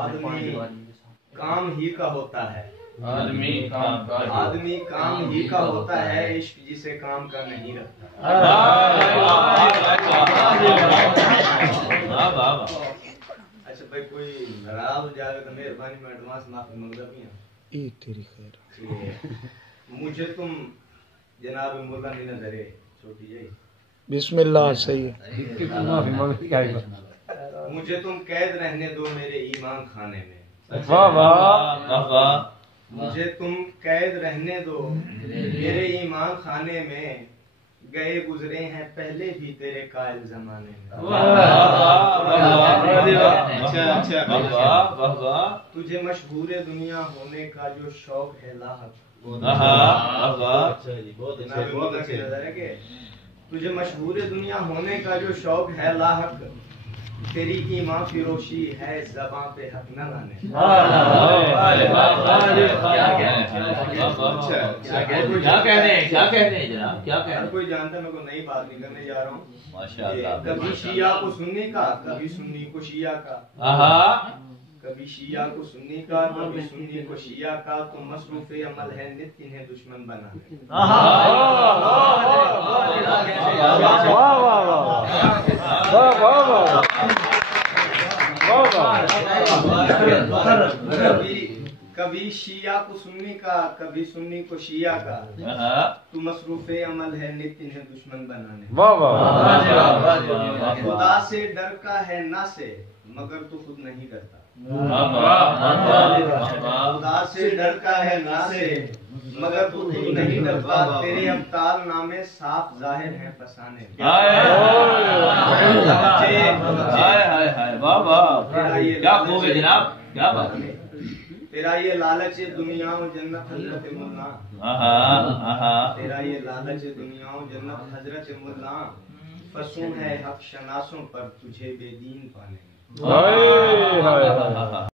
आदमी काम ही का होता है। आदमी काम ही का होता है, इश्क जिसे काम का नहीं रखता। अच्छा भाई, कोई नाराज हो जाएगा तो मेहरबानी में एडवांस माफी मंगता भी हैं। तेरी खैर। मुझे तुम जनाब मुल्ला नहीं नजरे छोटी जाई। बिस्मिल्लाह। सही है। मुझे तुम कैद रहने दो मेरे ईमान खाने में। वाह वाह वाह। मुझे तुम कैद रहने दो मेरे ईमान खाने में, गए गुजरे हैं पहले भी तेरे कायल जमाने में। तुझे मशहूर दुनिया होने का जो शौक है लाहक। तुझे मशहूर दुनिया होने का जो शौक है लाहक, तेरी ईमान फिरोशी है ज़बां पे हक न लाने। क्या कहने जनाब, क्या कहने? कोई जानता, मैं कोई नई बात नहीं करने जा रहा हूँ। कभी शिया को सुन्नी का, कभी सुन्नी को शिया का। कभी शिया को सुन्नी का, कभी सुन्नी को शिया का। तो मसरूफ़ अमल है नित इन्हें दुश्मन बनाने। कभी शिया को सुन्नी का, कभी सुन्नी को शिया का। तू मसरूफ़ अमल है नित इन्हें दुश्मन बनाने। खुदा से डर का है ना से, मगर तू खुद नहीं डरता। खुदा से डर का है ना से, मगर तू खुद नहीं डरता। तेरे अवतार नामे साफ जाहिर है फसाने। क्या खूब है जनाब, क्या बात है। तेरा ये लालच दुनिया जन्नत हजरत मुल्ला। तेरा ये लालच दुनिया जन्नत हजरत मुल्ला। फसूं है हक शनासों पर तुझे बेदीन पाने।